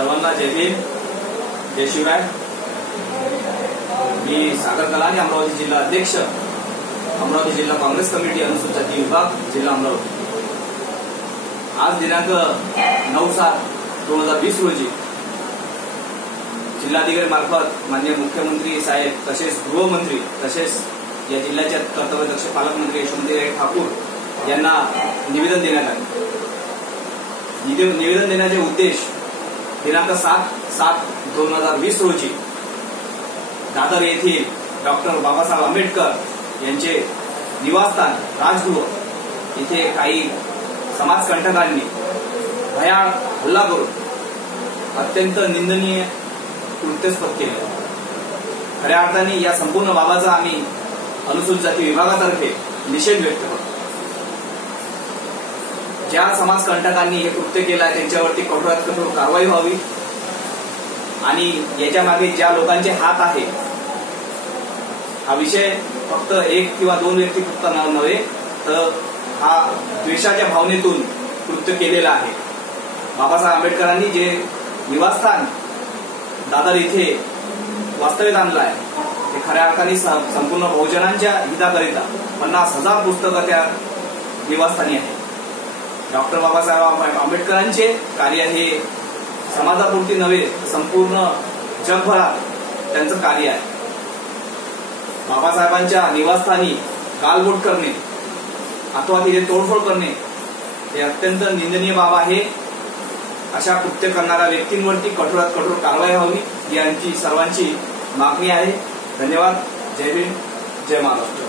सर्वांना जय भीम, जय शिवराय। मी सागर कलानी, अमरावती जिल्हा अध्यक्ष, अमरावती जिल्हा काँग्रेस कमिटी, अनुसूचित जाती विभाग, जिल्हा अमरावती। आज दिनांक 9/7/2020 रोजी जिल्हाधिकारी मार्फत माननीय मुख्यमंत्री साहेब तसेच गृहमंत्री तसेच या जिल्ह्याचे कर्तव्यदक्ष पालकमंत्री यशोमती ठाकूर यांना निवेदन देण्यात आले। निवेदन देण्याचे उद्देश दिनांक 7/7/2020 रोजी दादर येथील डॉक्टर बाबासाहेब आंबेडकर यांचे निवासस्थान राजगृह इथे काही समाजकंटकांनी भयाळ हल्ला करून अत्यंत निंदनीय कृत्यास्पद केले। खऱ्या अर्थाने या संपूर्ण बाबाचा आम्ही अनुसूचित जाती विभागातर्फे निषेध व्यक्त करतो। ज्या समाजकंटकांनी हे कृत्य केलं आहे त्यांच्यावरती कठोरात कठोर कारवाई व्हावी आणि याच्या मागे ज्या लोकांचे हात आहे, हा विषय फक्त एक किंवा दोन व्यक्ती फक्त नव्हे तर हा द्वेषाच्या भावनेतून कृत्य केलेला आहे। बाबासाहेब आंबेडकरांनी जे निवासस्थान दादर इथे वास्तव्यात आणलं आहे ते खऱ्या अर्थाने संपूर्ण बहुजनांच्या हिताकरिता 50,000 पुस्तकं त्या निवासस्थानी आहेत। डॉक्टर बाबासाहेब आंबेडकरांचे कार्य हे समाजापुरती नव्हे संपूर्ण जगभरात त्यांचं कार्य आहे। बाबासाहेबांच्या निवासस्थानी गालबोट करणे अथवा तिथे तोडफोड करणे हे अत्यंत निंदनीय बाब आहे। अशा कृत्य करणाऱ्या व्यक्तींवरती कठोरात कठोर कारवाई व्हावी ही आमची सर्वांची मागणी आहे। धन्यवाद। जय भीम, जय महाराष्ट्र।